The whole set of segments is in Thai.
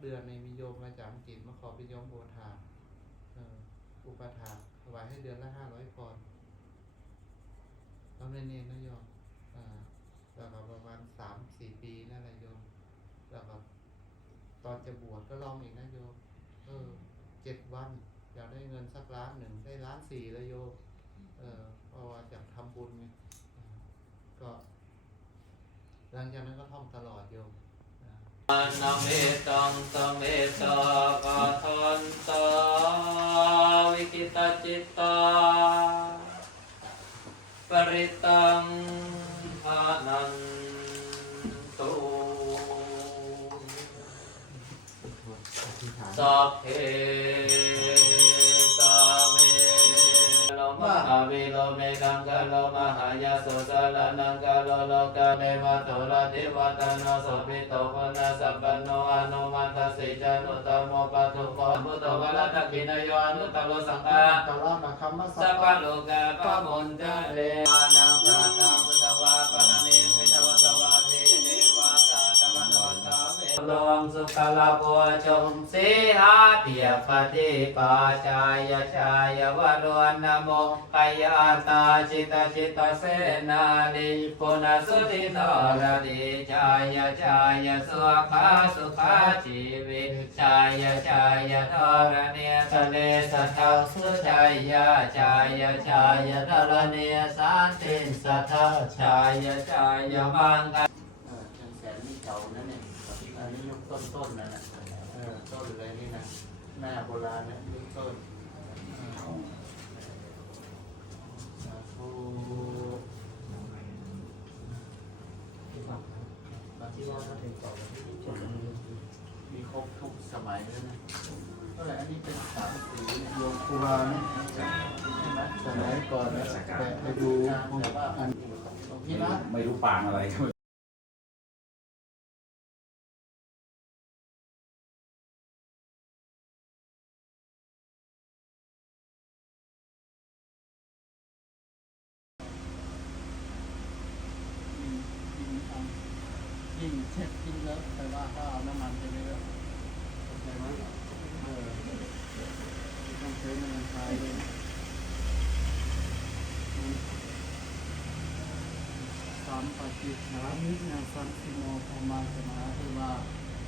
เดือนในมีโยมมาจากอังกฤษมาขอเป็นโยมโบธาเอออุปถาถวายให้เดือนละห้าร้อยปอนด์แล้วเน้นนะโยมแล้วก็ประมาณสามสี่ปีนั่นแหละโยม แล้วก็ตอนจะบวชก็ลองอีกนะโยม เออเจ็ดวันอยากได้เงินสักล้านหนึ่งได้ล้านสี่เลยโยม เออเพราะว่าอยากทำบุญไงก็ หลังจากนั้นก็ท่องตลอดโยม นามิตังสเมตาปะทันตาวิกิตาจิตตาปริตังอานันตุสัพเพ เมกังกาโลมหายาสุสารนังกาโลโลกะเมวะโตระทิวตโนสุปิโตภนะสัพพโนอนุมัตสิจานุตโมปัตุโกมุตโตวะละทักขินโยอนุตโลสังฆาตละมะคัมมะสัพพะโลกาปะมุนจเรมานัง ลงสุขลาโภจงสีหาเปียปฏิปาชายชายวรวนนโมกายาตาจิตจิตเสนาลิปุณสุติตรติชายชายสุขาสุขาชีวิตชายชายทรเนียทะเลสัทธสุชายาชายชายทรเนียสันติสัทธชายชายมังก ต้นๆนะนะเออต้นเลยนี่นะหน้าโบราณนะยุคต้นเออสาธุบางที่ว่าถ้าเป็นเก่ามีครบทุกสมัยเลยนะเท่าไหร่อันนี้เป็นสามสีเนี่ยโยมครูบาเนี่ยใช่ไหมสมัยก่อนนะแต่ไปดูแต่ว่าอันหลวงพี่รัตไม่รู้ปางอะไรก็ไม่รู้ ยิ่งยิ่งทำ ยิ่งเช็ดยิ่งเลอะแต่ว่าถ้าเอาน้ำมันไปเลอะเข้าใจไหมเออต้องใช้น้ำมันพายเลยอืมสามปฏิฐานิยาสันติโมธรรมาสมาเทวา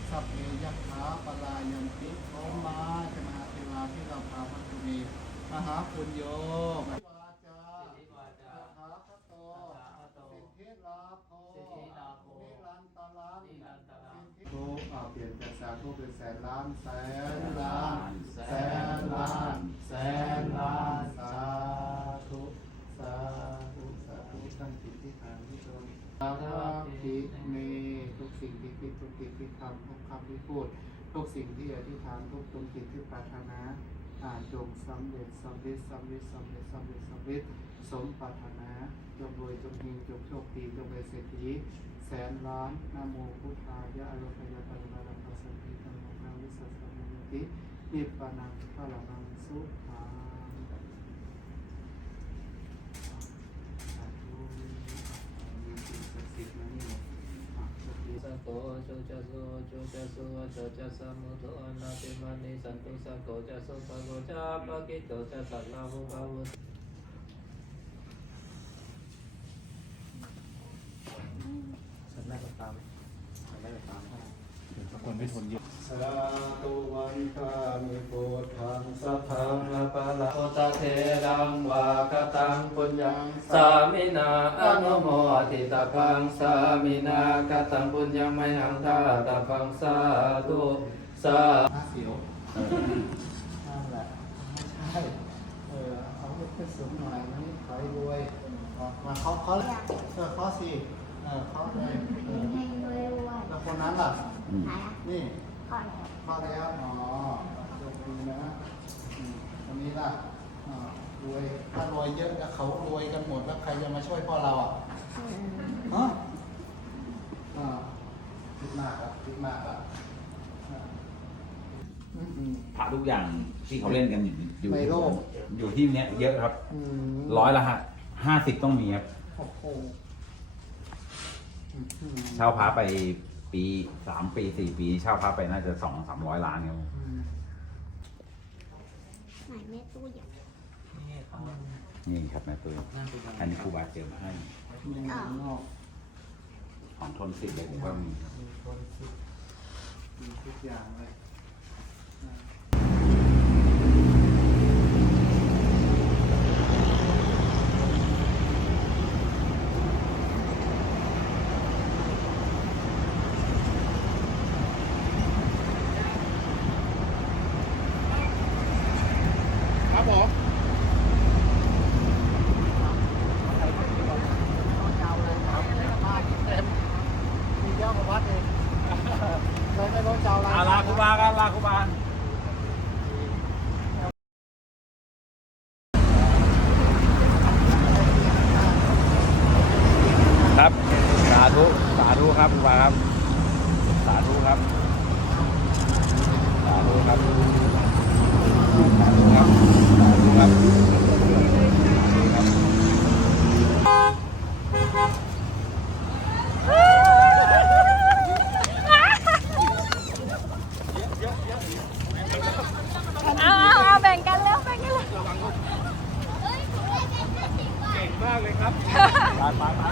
สัพเพยัคขาปลายันติโคมาสมาเทวาที่เราพาพัตุมีมหาปุญโยวาจา สิทธิวาจา หาคโต หาคโต สิทธิลาโภ สิทธิลาโภ นิรันตรัง นิรันตรัง สิทธิทุกอ่าเปลี่ยนจากสาธุเป็นแสน ล้านแสนล้านแสนล้านแสนล้านสาธุสาธุสาธุตั้งจิตที่ฐานที่ตนสาธุเมทุกสิ่งที่คิดทุกสิ่งที่ทำทุกคำที่พูด ทุกสิ่งที่อธิษฐานทุกตรงจิตที่ปรารถนาอาจงสำเร็จสำเร็จสำเร็จสำเร็จสำเร็จสำเร็จสมปรารถนาจงรวยจงเฮงจงโชคดีจงเป็นเศรษฐีแสนล้านนโมพุทธายะอโลกยะปริมาณปัสสัมภิธรรมนาวิสัสสะมุ ตินิพพานังพระลังสุขังสาธุมีสิ่งศักดิ์สิทธิ์นะนี่อะโสังโฆจุจโสจุจโสจุจสัมมุทโธอนาติมานิสันตุสังโฆจะโสภะโฆจะปะกิโตจะสัลลาหุภาวุฉันได้กับตามฉันได้กับตาม คนไม่ทนเยอะสาธุวันตามิโพธังสัพพังอปะละโอตเทรังวากตังปุญญังสามินาอนุโมทิตาพังสามินากตังปุญญังไมหังทาตาพังสาธุสาเสียวนั่นแหละไม่ใช่เออเอาขึ้นสูงหน่อยมันขอให้รวยออกมาเคาเคาเออเคาสิ เออเคาเลยเออให้รวยรวยแล้วคนนั้นล่ะหายนี่ก่อนเลยเคาแล้วอ๋อโชคดีนะอืมคนนี้ล่ะอ่ารวยถ้ารวยเยอะแล้วเขารวยกันหมดแล้วใครจะมาช่วยพ่อเราอะอืมฮะอ่าคิดมากอะคิดมากอะอ่าอืมอืม พระทุกอย่างที่เขาเล่นกันอยู่อยู่ในโลก อยู่ที่เนี้ยเยอะครับ อืมร้อยละฮะห้าสิบต้องมีครับ โอ้โห เช่าพระไปปีสามปีสี่ปี เช่าพระไปน่าจะสองสามร้อยล้านครับอืมไหนแม่ตู้ใหญ่นี่เขานี่ครับแม่ตุ้ยนั่นเป็นยังไงอันนี้ครูบาเจิมให้มีข้างนอกของทนสิทธิ์เลยผมว่ามี มีคนคิดมีทุกอย่างเลยนะ ครับผมมาเต็มมีเยอะกว่าวัดเองเลยไม่รู้จะเอาอะไร อาลาครูบาครับลาครูบา ครับ สาธุสาธุครับครูบาครับ สาธุครับ สาธุครับสาธุครับสาธุครับ มากเลยครับไาไปไป